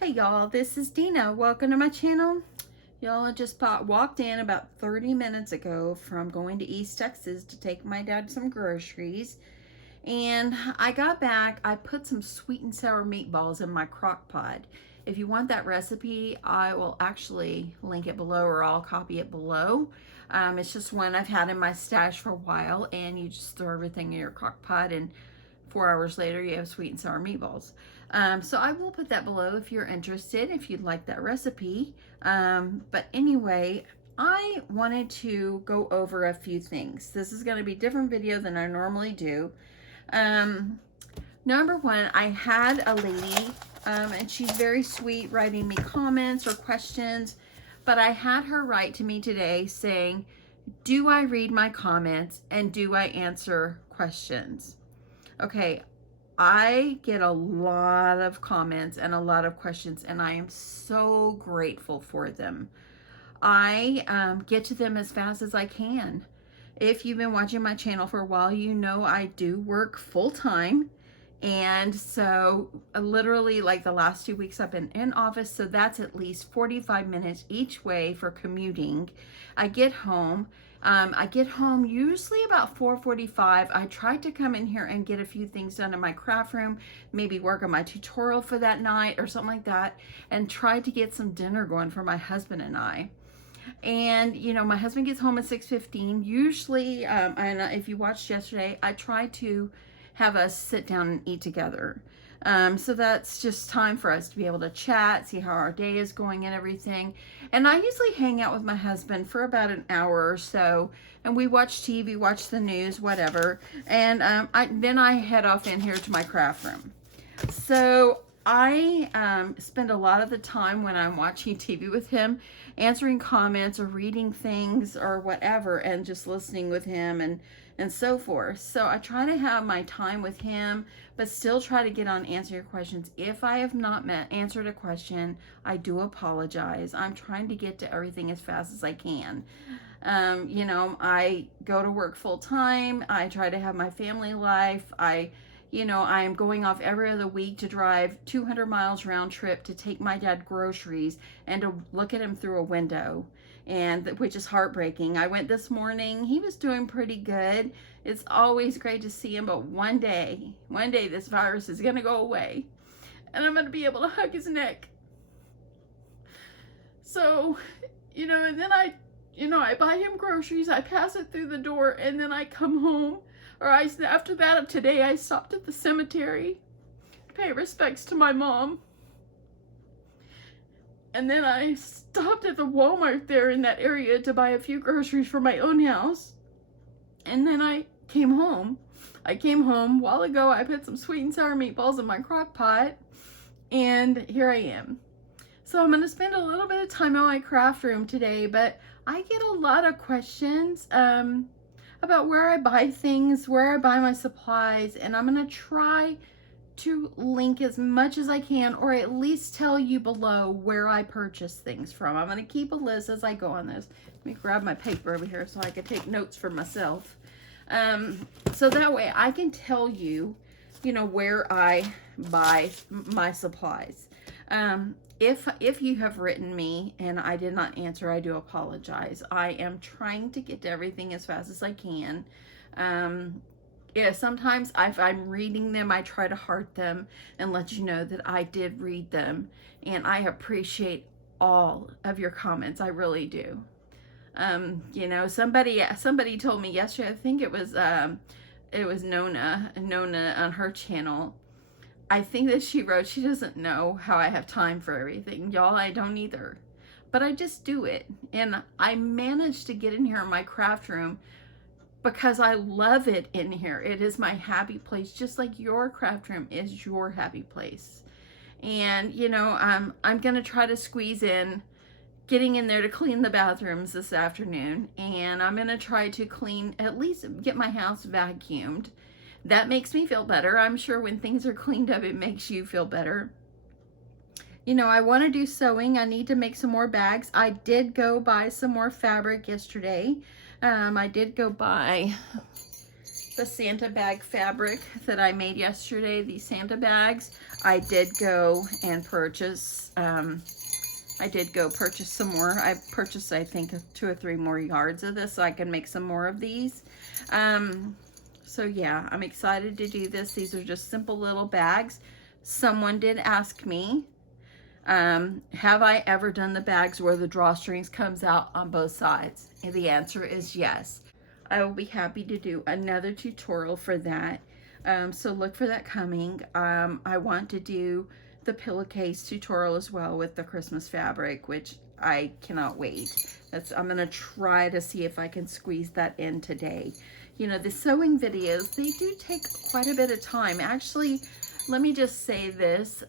Hey y'all, this is Dina. Welcome to my channel. Y'all, I just walked in about 30 minutes ago from going to East Texas to take my dad some groceries. And I got back, I put some sweet and sour meatballs in my crock pot. If you want that recipe, I will actually link it below, or I'll copy it below. It's just one I've had in my stash for a while, and you just throw everything in your crock pot, and 4 hours later you have sweet and sour meatballs. So I will put that below if you're interested, if you'd like that recipe. But anyway, I wanted to go over a few things. This is going to be a different video than I normally do. Number one, I had a lady, and she's very sweet, writing me comments or questions, but I had her write to me today saying, do I read my comments and do I answer questions? Okay, I get a lot of comments and a lot of questions, and I am so grateful for them. I get to them as fast as I can. If you've been watching my channel for a while, you know I do work full-time. And so literally like the last 2 weeks I've been in office, so that's at least 45 minutes each way for commuting. I get home usually about 4:45. I tried to come in here and get a few things done in my craft room, maybe work on my tutorial for that night or something like that, and try to get some dinner going for my husband and I. And you know, my husband gets home at 6:15 usually, and if you watched yesterday, I try to have us sit down and eat together. So that's just time for us to be able to chat, see how our day is going and everything. And I usually hang out with my husband for about an hour or so, and we watch TV, watch the news, whatever. And then I head off in here to my craft room. So I spend a lot of the time when I'm watching TV with him, answering comments or reading things or whatever, and just listening with him and so forth. So I try to have my time with him, but still try to get on answer your questions. If I have not answered a question, I do apologize. I'm trying to get to everything as fast as I can. You know, I go to work full time. I try to have my family life. You know, I am going off every other week to drive 200 miles round trip to take my dad groceries and to look at him through a window, and which is heartbreaking. I went this morning. He was doing pretty good. It's always great to see him, but one day this virus is going to go away, and I'm going to be able to hug his neck. So, you know, and then I buy him groceries, I pass it through the door, and then I come home. Or after that, today I stopped at the cemetery to pay respects to my mom. And then I stopped at the Walmart there in that area to buy a few groceries for my own house. And then I came home. A while ago. I put some sweet and sour meatballs in my crock pot. And here I am. So I'm going to spend a little bit of time in my craft room today. But I get a lot of questions about where I buy things, where I buy my supplies, and I'm gonna try to link as much as I can, or at least tell you below where I purchase things from. I'm gonna keep a list as I go on this. Let me grab my paper over here so I can take notes for myself. So that way I can tell you, you know, where I buy my supplies. If you have written me and I did not answer, I do apologize. I am trying to get to everything as fast as I can. Yeah, sometimes if I'm reading them, I try to heart them and let you know that I did read them. And I appreciate all of your comments. I really do. You know, somebody told me yesterday, I think it was Nona on her channel. I think that she wrote, she doesn't know how I have time for everything. Y'all, I don't either. But I just do it. And I managed to get in here in my craft room because I love it in here. It is my happy place, just like your craft room is your happy place. And, you know, I'm going to try to squeeze in getting in there to clean the bathrooms this afternoon. And I'm going to try to clean, at least get my house vacuumed. That makes me feel better. I'm sure when things are cleaned up, it makes you feel better. You know, I want to do sewing. I need to make some more bags. I did go buy some more fabric yesterday. I did go buy the Santa bag fabric that I made yesterday, these Santa bags, I did go and purchase, some more. I purchased, I think, 2 or 3 more yards of this so I can make some more of these. So yeah, I'm excited to do this. These are just simple little bags. Someone did ask me, have I ever done the bags where the drawstrings comes out on both sides? And the answer is yes. I will be happy to do another tutorial for that. So look for that coming. I want to do the pillowcase tutorial as well with the Christmas fabric, which I cannot wait. I'm gonna try to see if I can squeeze that in today. You know, the sewing videos, they do take quite a bit of time. Actually, let me just say this.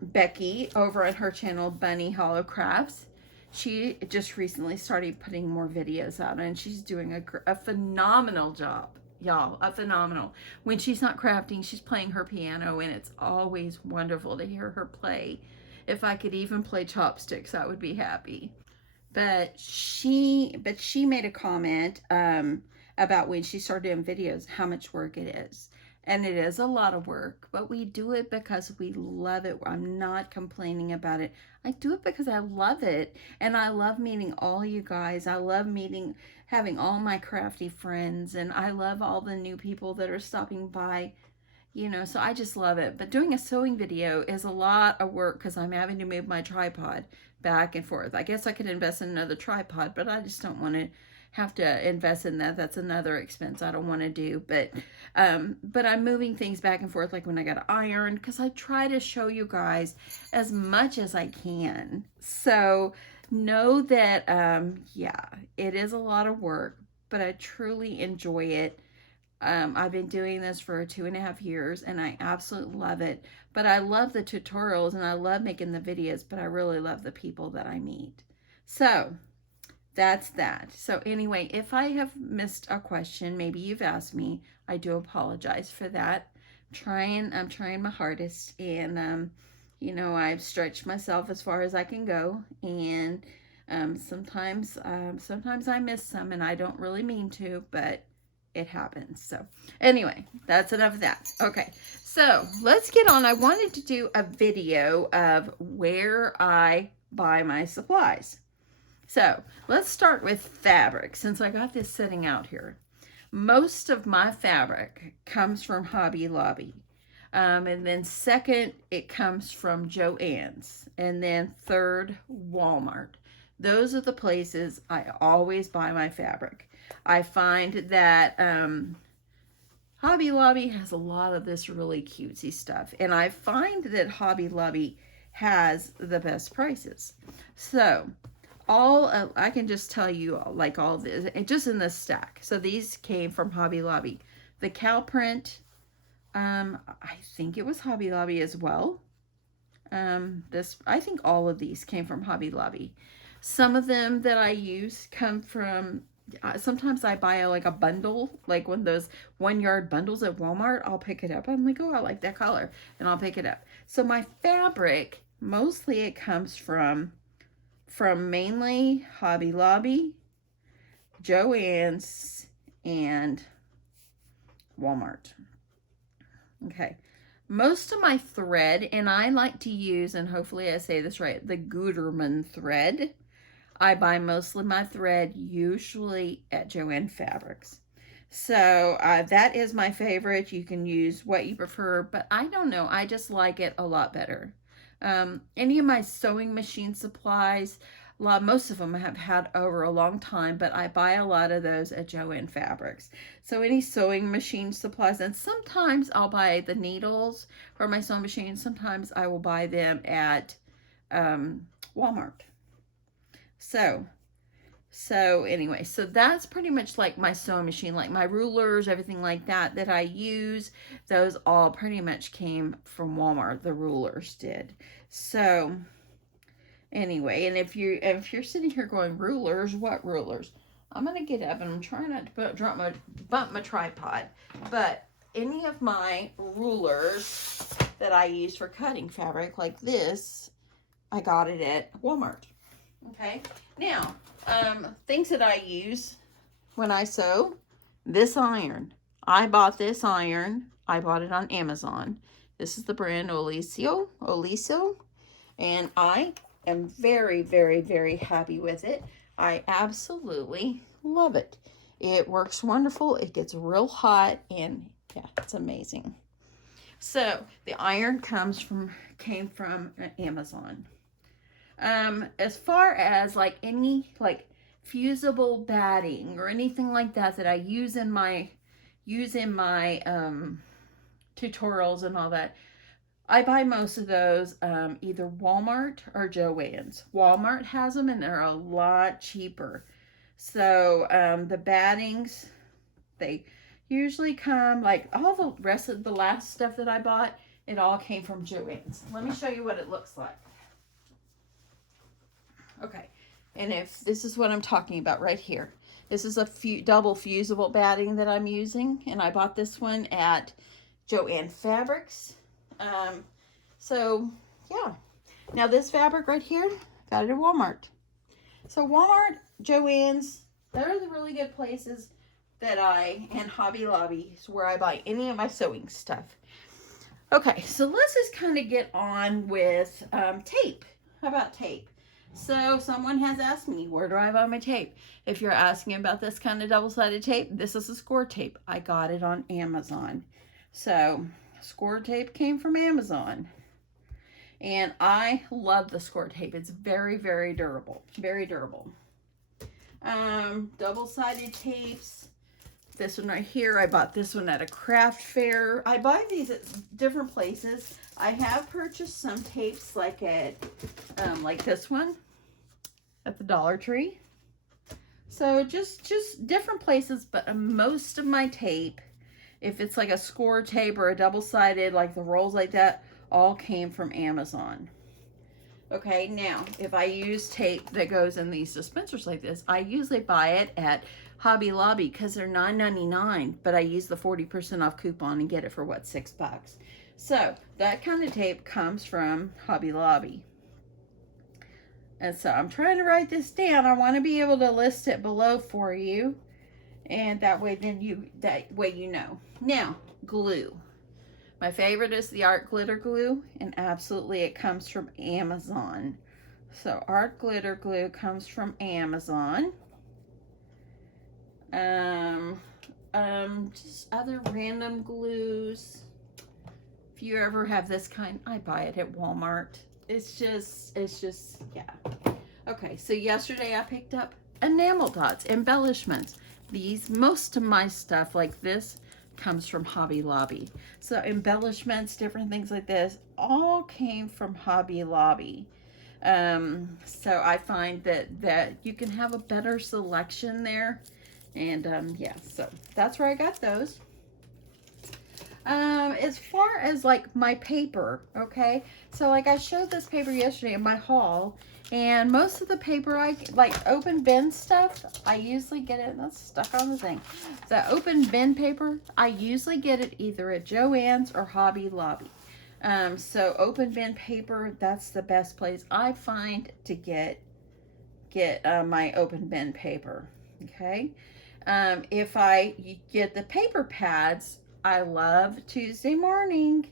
Becky over at her channel, Bunny Hollow Crafts, she just recently started putting more videos out, and she's doing a phenomenal job, y'all. A phenomenal. When she's not crafting, she's playing her piano, and it's always wonderful to hear her play. If I could even play chopsticks, I would be happy. But she made a comment about when she started doing videos, how much work it is. And it is a lot of work, but we do it because we love it. I'm not complaining about it. I do it because I love it. And I love meeting all you guys. I love having all my crafty friends. And I love all the new people that are stopping by, you know, so I just love it. But doing a sewing video is a lot of work because I'm having to move my tripod back and forth. I guess I could invest in another tripod, but I just don't want to have to invest in that. That's another expense I don't want to do. But I'm moving things back and forth, like when I got ironed, because I try to show you guys as much as I can. So know that yeah, it is a lot of work, but I truly enjoy it. I've been doing this for 2.5 years and I absolutely love it. But I love the tutorials and I love making the videos, but I really love the people that I meet. So that's that. So anyway, if I have missed a question, maybe you've asked me, I do apologize for that. I'm trying my hardest, and you know, I've stretched myself as far as I can go, and sometimes I miss some, and I don't really mean to, but it happens. So anyway, that's enough of that. Okay, so let's get on. I wanted to do a video of where I buy my supplies. So let's start with fabric, since I got this sitting out here. Most of my fabric comes from Hobby Lobby. And then second, it comes from Joanns. And then third, Walmart. Those are the places I always buy my fabric. I find that Hobby Lobby has a lot of this really cutesy stuff. And I find that Hobby Lobby has the best prices. So I can just tell you, like, all this, and just in this stack. So these came from Hobby Lobby. The cow print, I think it was Hobby Lobby as well. I think all of these came from Hobby Lobby. Some of them that I use come from, sometimes I buy like a bundle, like one of those 1-yard bundles at Walmart. I'll pick it up. I'm like, oh, I like that color, and I'll pick it up. So my fabric, mostly it comes from mainly Hobby Lobby, Joanns, and Walmart. Okay, most of my thread, and I like to use, and hopefully I say this right, the Gutermann thread. I buy mostly my thread usually at Joann Fabrics. So that is my favorite. You can use what you prefer, but I don't know, I just like it a lot better. Any of my sewing machine supplies, most of them I have had over a long time, but I buy a lot of those at Joann Fabrics. So any sewing machine supplies, and sometimes I'll buy the needles for my sewing machine. Sometimes I will buy them at Walmart. So anyway, so that's pretty much like my sewing machine, like my rulers, everything like that I use. Those all pretty much came from Walmart. The rulers did. So anyway, and if you're sitting here going, rulers, what rulers? I'm gonna get up, and I'm trying not to bump my tripod, but any of my rulers that I use for cutting fabric like this, I got it at Walmart. Okay, now things that I use when I sew, this iron. I bought this iron. I bought it on Amazon. This is the brand Oliso, and I am very, very, very happy with it. I absolutely love it. It works wonderful. It gets real hot, and yeah, it's amazing. So the iron came from Amazon. As far as like any like fusible batting or anything like that that I use in my tutorials and all that, I buy most of those either Walmart or Joanns. Walmart has them and they're a lot cheaper. So the battings, they usually come, like all the rest of the last stuff that I bought, it all came from Joanns. Let me show you what it looks like. Okay, and if this is what I'm talking about right here. This is a double fusible batting that I'm using, and I bought this one at Joann Fabrics. So yeah. Now this fabric right here, got it at Walmart. So Walmart, Joann's, they're the really good places that and Hobby Lobby is where I buy any of my sewing stuff. Okay, so let's just kind of get on with tape. How about tape? So someone has asked me, where do I buy my tape? If you're asking about this kind of double-sided tape, this is a score tape. I got it on Amazon. So score tape came from Amazon. And I love the score tape. It's very, very durable. Very durable. Double-sided tapes. This one right here, I bought this one at a craft fair. I buy these at different places. I have purchased some tapes like at, like this one at the Dollar Tree. So just different places, but most of my tape, if it's like a score tape or a double-sided, like the rolls like that, all came from Amazon. Okay, now, if I use tape that goes in these dispensers like this, I usually buy it at Hobby Lobby because they're $9.99, but I use the 40% off coupon and get it for, what, $6. So, that kind of tape comes from Hobby Lobby. And so, I'm trying to write this down. I want to be able to list it below for you. And that way, you know. Now, glue. My favorite is the art glitter glue, and absolutely it comes from Amazon. So art glitter glue comes from Amazon. Just other random glues. If you ever have this kind, I buy it at Walmart. It's just, yeah. Okay, so yesterday I picked up enamel dots, embellishments. Most of my stuff like this comes from Hobby Lobby. So embellishments, different things like this, all came from Hobby Lobby. So I find that you can have a better selection there. And yeah, so that's where I got those. As far as like my paper, okay, so like I showed this paper yesterday in my haul, and most of the paper I like open bin stuff, I usually get it, that's stuck on the thing. The open bin paper, I usually get it either at Joann's or Hobby Lobby. So open bin paper, that's the best place I find to get my open bin paper. Okay. If I get the paper pads, I love Tuesday Morning,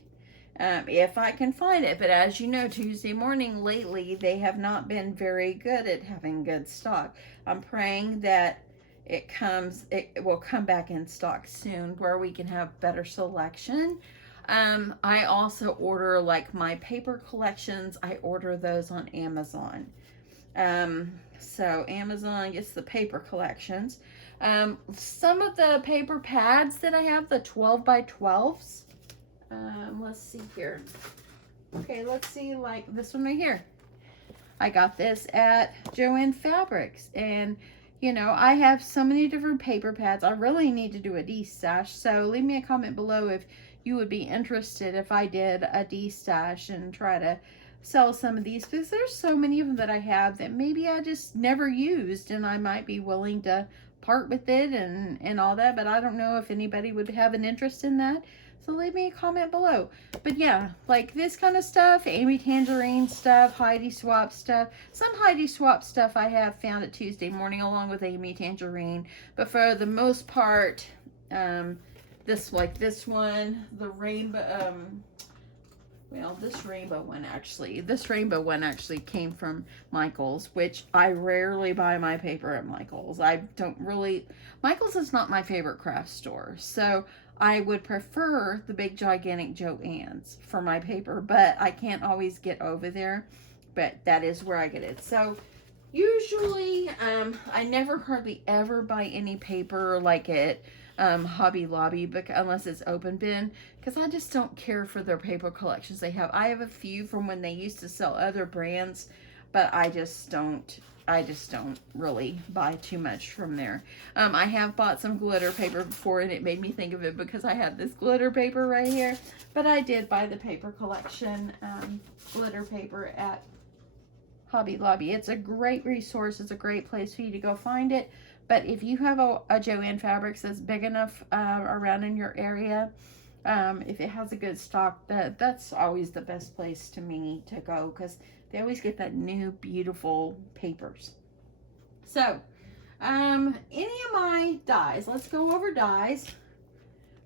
if I can find it. But as you know, Tuesday Morning lately, they have not been very good at having good stock. I'm praying that it will come back in stock soon where we can have better selection. I also order like my paper collections. I order those on Amazon. So Amazon gets the paper collections. Some of the paper pads that I have, the 12 by 12s. Let's see here. Okay, let's see, like this one right here. I got this at Joanns Fabrics, and you know, I have so many different paper pads. I really need to do a de-stash, so leave me a comment below if you would be interested if I did a de-stash and try to sell some of these, because there's so many of them that I have that maybe I just never used, and I might be willing to part with it and all that, but I don't know if anybody would have an interest in that. So leave me a comment below. But yeah, like this kind of stuff, Amy Tangerine stuff, Heidi Swap stuff. Some Heidi Swap stuff I have found at Tuesday Morning along with Amy Tangerine. But for the most part, this one, the rainbow, well, this rainbow one actually came from Michael's, which I rarely buy my paper at Michael's. Michael's is not my favorite craft store. So I would prefer the big gigantic Joanns for my paper, but I can't always get over there. But that is where I get it. So usually, I never hardly ever buy any paper like at Hobby Lobby, unless it's open bin, because I just don't care for their paper collections they have. I have a few from when they used to sell other brands, but I just don't really buy too much from there. I have bought some glitter paper before, and it made me think of it because I have this glitter paper right here. But I did buy the paper collection glitter paper at Hobby Lobby. It's a great resource. It's a great place for you to go find it. But if you have a Joann Fabrics that's big enough around in your area, if it has a good stock, that's always the best place to me to go, because they always get that new beautiful papers. So any of my dies, let's go over dies.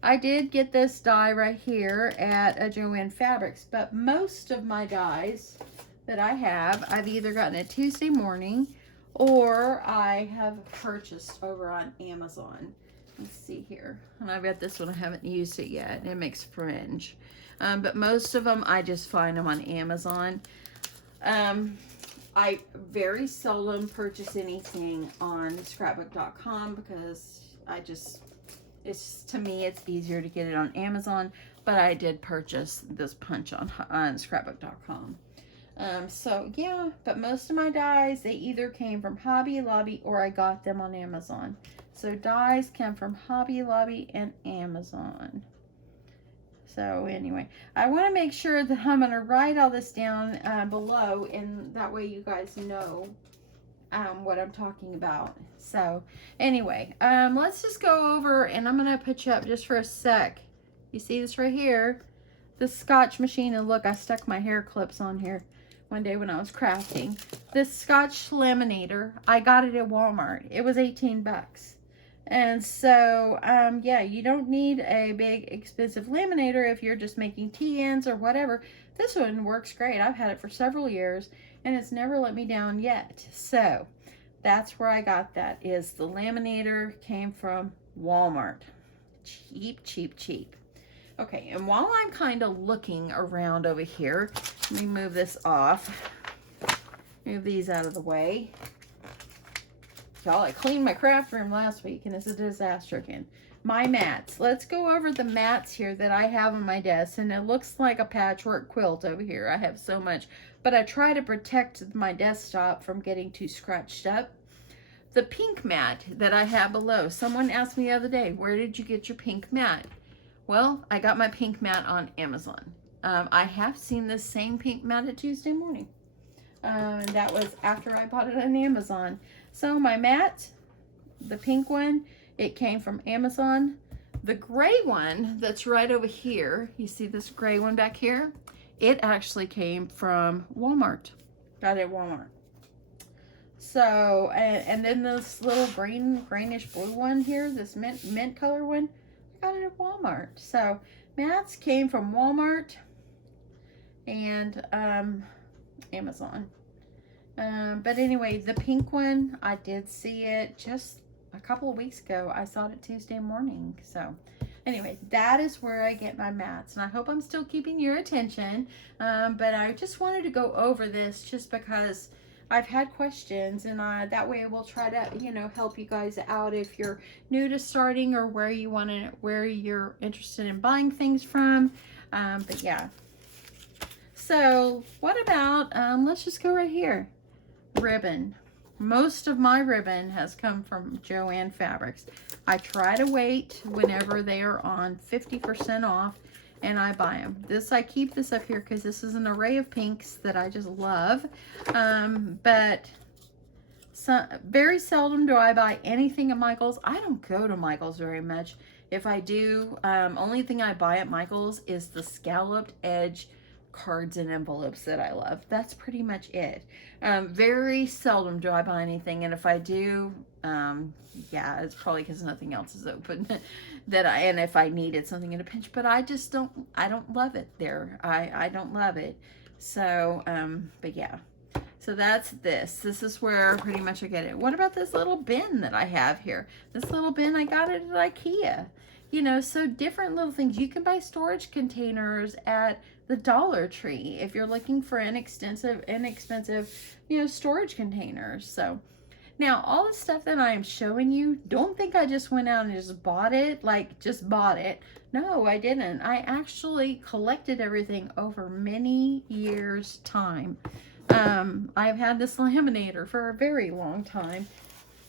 I did get this die right here at a Joann Fabrics, but most of my dies that I have, I've either gotten at Tuesday Morning or I have purchased over on Amazon. Let's see here. And I've got this one. I haven't used it yet. It makes fringe. But most of them, I just find them on Amazon. I very seldom purchase anything on scrapbook.com because to me, it's easier to get it on Amazon. But I did purchase this punch on scrapbook.com. So yeah, but most of my dies, they either came from Hobby Lobby or I got them on Amazon. So dies come from Hobby Lobby and Amazon. So anyway, I want to make sure that I'm going to write all this down below, and that way you guys know what I'm talking about. So anyway, let's just go over, and I'm going to put you up just for a sec. You see this right here? The Scotch machine, and look, I stuck my hair clips on here one day when I was crafting. This Scotch laminator, I got it at Walmart. It was 18 bucks. And so, yeah, you don't need a big expensive laminator if you're just making tea-ends or whatever. This one works great. I've had it for several years and it's never let me down yet. So that's where I got that, is the laminator came from Walmart. Cheap, cheap, cheap. Okay, and while I'm kind of looking around over here, let me move this off. Move these out of the way. Y'all, I cleaned my craft room last week and it's a disaster again. My mats. Let's go over the mats here that I have on my desk, and it looks like a patchwork quilt over here. I have so much, but I try to protect my desktop from getting too scratched up. The pink mat that I have below. Someone asked me the other day, where did you get your pink mat? Well, I got my pink mat on Amazon. I have seen this same pink mat at Tuesday Morning. And that was after I bought it on Amazon. So my mat, the pink one, it came from Amazon. The gray one that's right over here, you see this gray one back here? It actually came from Walmart. Got it at Walmart. So, and then this little greenish blue one here, this mint color one, I got it at Walmart. So mats came from Walmart and Amazon. But anyway, the pink one, I did see it just a couple of weeks ago. I saw it Tuesday Morning. So anyway, that is where I get my mats, and I hope I'm still keeping your attention. But I just wanted to go over this just because I've had questions, and that way I will try to, help you guys out if you're new to starting or where you're interested in buying things from. But yeah. So what about, let's just go right here. Ribbon. Most of my ribbon has come from Joann Fabrics. I try to wait whenever they are on 50% off and I buy them. I keep this up here because this is an array of pinks that I just love. But So very seldom do I buy anything at Michael's. I don't go to Michael's very much. If I do, only thing I buy at Michael's is the scalloped edge cards and envelopes that I love. That's pretty much it. Very seldom do I buy anything, and if I do, yeah, it's probably because nothing else is open and if I needed something in a pinch, but I don't love it there. I don't love it. So, but yeah. So that's this. This is where pretty much I get it. What about this little bin that I have here? This little bin, I got it at IKEA. You know, so different little things. You can buy storage containers at the Dollar Tree if you're looking for inexpensive, you know, storage containers. So now all the stuff that I am showing you, don't think I just went out and just bought it, like just bought it. No, I didn't. I actually collected everything over many years' time. I've had this laminator for a very long time,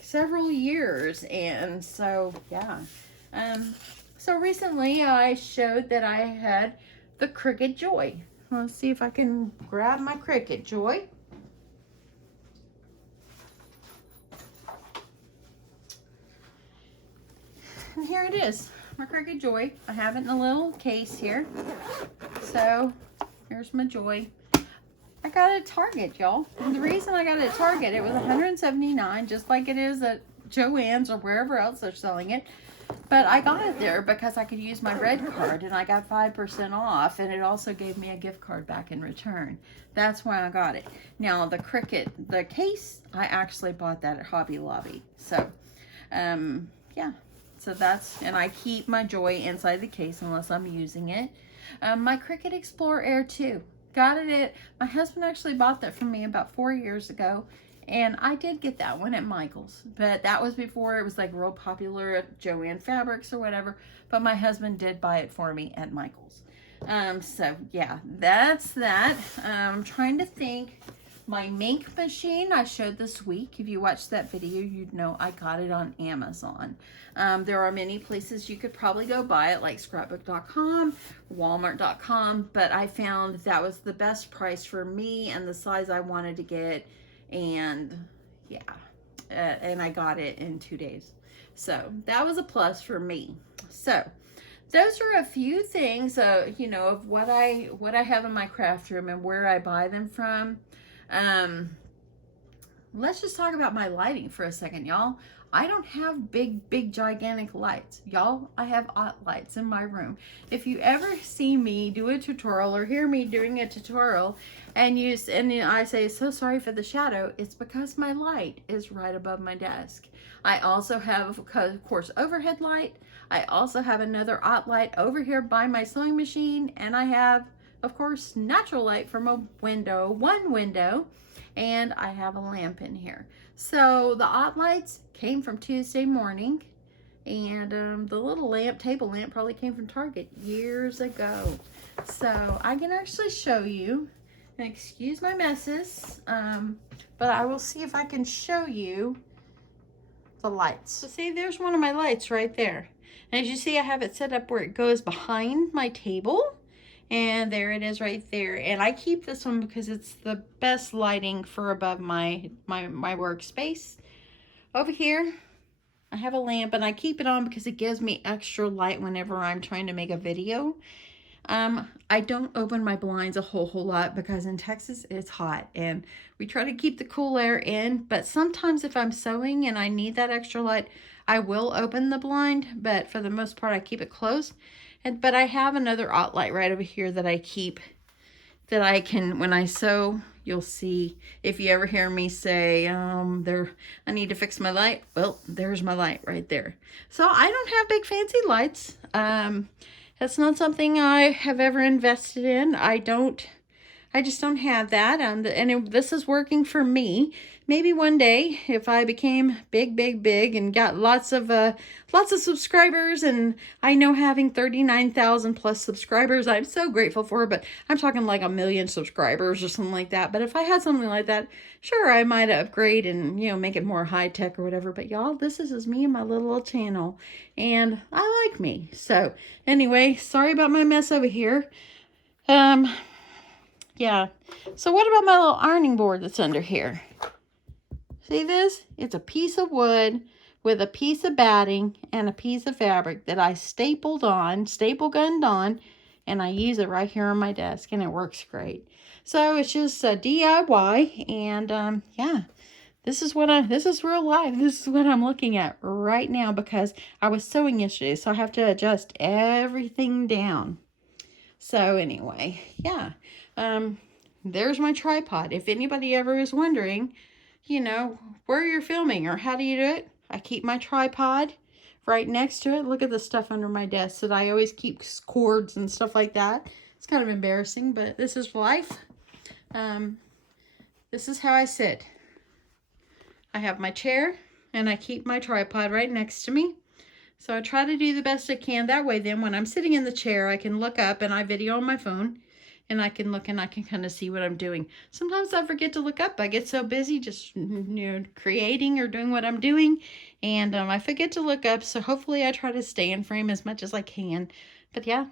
several years, and so yeah. So recently I showed that I had the Cricut Joy. Let's see if I can grab my Cricut Joy. And here it is, my Cricut Joy. I have it in a little case here. So here's my Joy. I got it at Target, y'all. And the reason I got it at Target, it was $179, just like it is at Joann's or wherever else they're selling it. But I got it there because I could use my red card, and I got 5% off, and it also gave me a gift card back in return. That's why I got it. Now the Cricut, the case, I actually bought that at Hobby Lobby. So, yeah. So that's, and I keep my Joy inside the case unless I'm using it. My Cricut Explorer Air 2. Got it at, my husband actually bought that for me about 4 years ago, and I did get that one at Michael's, but that was before it was like real popular at Joann Fabrics or whatever, but my husband did buy it for me at Michael's. So yeah, that's that. I'm trying to think. My mink machine I showed this week. If you watched that video, you'd know I got it on Amazon. There are many places you could probably go buy it, like scrapbook.com, walmart.com, but I found that was the best price for me and the size I wanted to get, and yeah, and I got it in 2 days. So that was a plus for me. So those are a few things, you know, of what I have in my craft room and where I buy them from. Let's just talk about my lighting for a second, y'all. I don't have big, gigantic lights. Y'all, I have lights in my room. If you ever see me do a tutorial or hear me doing a tutorial and I say, so sorry for the shadow, it's because my light is right above my desk. I also have, of course, overhead light. I also have another light over here by my sewing machine, and I have, of course, natural light from a window, one window, and I have a lamp in here. So the lights came from Tuesday morning, and the little lamp, table lamp, probably came from Target years ago. So I can actually show you, and excuse my messes, but I will see if I can show you the lights. So see, there's one of my lights right there. And as you see, I have it set up where it goes behind my table. And there it is right there. And I keep this one because it's the best lighting for above my workspace. Over here, I have a lamp, and I keep it on because it gives me extra light whenever I'm trying to make a video. I don't open my blinds a whole lot because in Texas it's hot, and we try to keep the cool air in. But sometimes if I'm sewing and I need that extra light, I will open the blind, but for the most part I keep it closed. But I have another light right over here that I keep, that I can, when I sew, you'll see, if you ever hear me say, I need to fix my light, well, there's my light right there. So I don't have big fancy lights. That's not something I have ever invested in. I just don't have that. This is working for me. Maybe one day, if I became big and got lots of subscribers, and I know having 39,000 plus subscribers, I'm so grateful for, but I'm talking like 1 million subscribers or something like that. But if I had something like that, sure, I might upgrade and, you know, make it more high tech or whatever. But y'all, this is just me and my little old channel, and I like me. So anyway, sorry about my mess over here. Yeah. So what about my little ironing board that's under here? See this? It's a piece of wood with a piece of batting and a piece of fabric that I staple gunned on, and I use it right here on my desk, and it works great. So it's just a DIY, and yeah, this is real life. This is what I'm looking at right now because I was sewing yesterday, so I have to adjust everything down. So anyway, yeah, there's my tripod. If anybody ever is wondering, you know, where you're filming or how do you do it, I keep my tripod right next to it. Look at the stuff under my desk that I always keep cords and stuff like that. It's kind of embarrassing, but this is life. This is how I sit. I have my chair and I keep my tripod right next to me. So I try to do the best I can. That way then when I'm sitting in the chair, I can look up and I video on my phone. And I can look and I can kind of see what I'm doing. Sometimes I forget to look up. I get so busy just, creating or doing what I'm doing. And I forget to look up. So hopefully I try to stay in frame as much as I can. But yeah,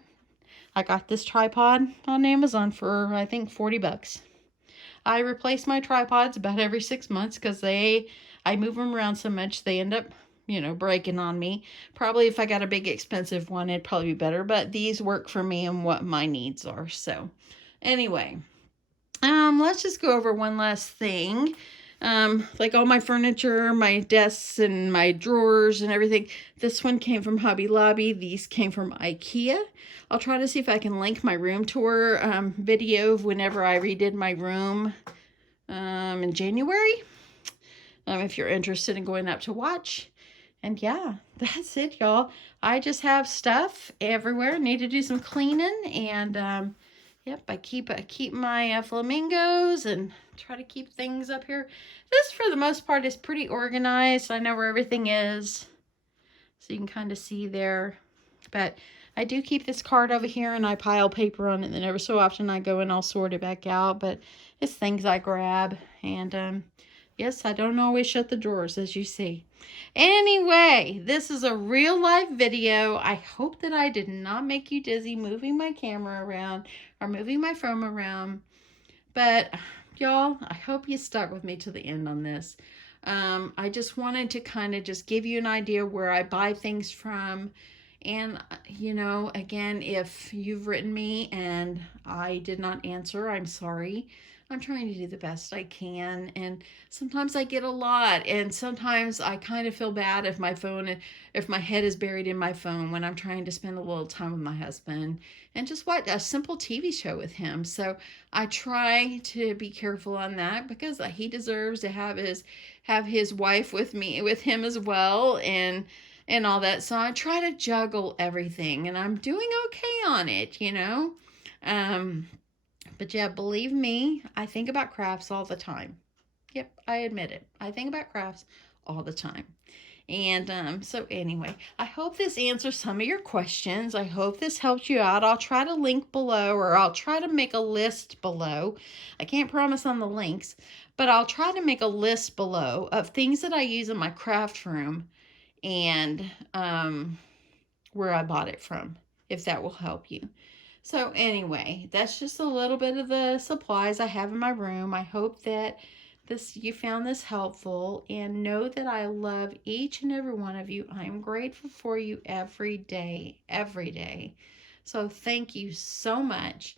I got this tripod on Amazon for, I think, 40 bucks. I replace my tripods about every 6 months because I move them around so much they end up, breaking on me. Probably if I got a big expensive one, it'd probably be better. But these work for me and what my needs are. So anyway, let's just go over one last thing. Like all my furniture, my desks and my drawers and everything. This one came from Hobby Lobby. These came from IKEA. I'll try to see if I can link my room tour video of whenever I redid my room in January. If you're interested in going up to watch. And yeah, that's it, y'all. I just have stuff everywhere. Need to do some cleaning. And yep, I keep my flamingos and try to keep things up here. This, for the most part, is pretty organized. I know where everything is. So you can kind of see there. But I do keep this card over here and I pile paper on it. And then every so often I go and I'll sort it back out. But it's things I grab. And yes, I don't always shut the drawers, as you see. Anyway, this is a real life video. I hope that I did not make you dizzy moving my camera around or moving my phone around. But y'all, I hope you stuck with me to the end on this. I just wanted to kind of just give you an idea where I buy things from. And, again, if you've written me and I did not answer, I'm sorry. I'm trying to do the best I can, and sometimes I get a lot, and sometimes I kind of feel bad if my head is buried in my phone when I'm trying to spend a little time with my husband and just watch a simple TV show with him. So I try to be careful on that because he deserves to have his wife with him as well, and all that. So I try to juggle everything, and I'm doing okay on it, But yeah, believe me, I think about crafts all the time. Yep, I admit it. I think about crafts all the time. And so anyway, I hope this answers some of your questions. I hope this helps you out. I'll try to link below, or I'll try to make a list below. I can't promise on the links, but I'll try to make a list below of things that I use in my craft room and where I bought it from, if that will help you. So anyway, that's just a little bit of the supplies I have in my room. I hope that you found this helpful, and know that I love each and every one of you. I am grateful for you every day, every day. So thank you so much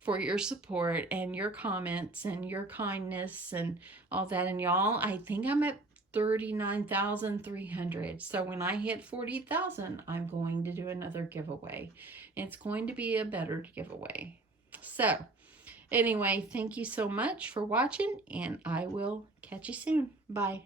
for your support and your comments and your kindness and all that. And y'all, I think I'm at 39,300. So when I hit 40,000, I'm going to do another giveaway. It's going to be a better giveaway. So anyway, thank you so much for watching, and I will catch you soon. Bye.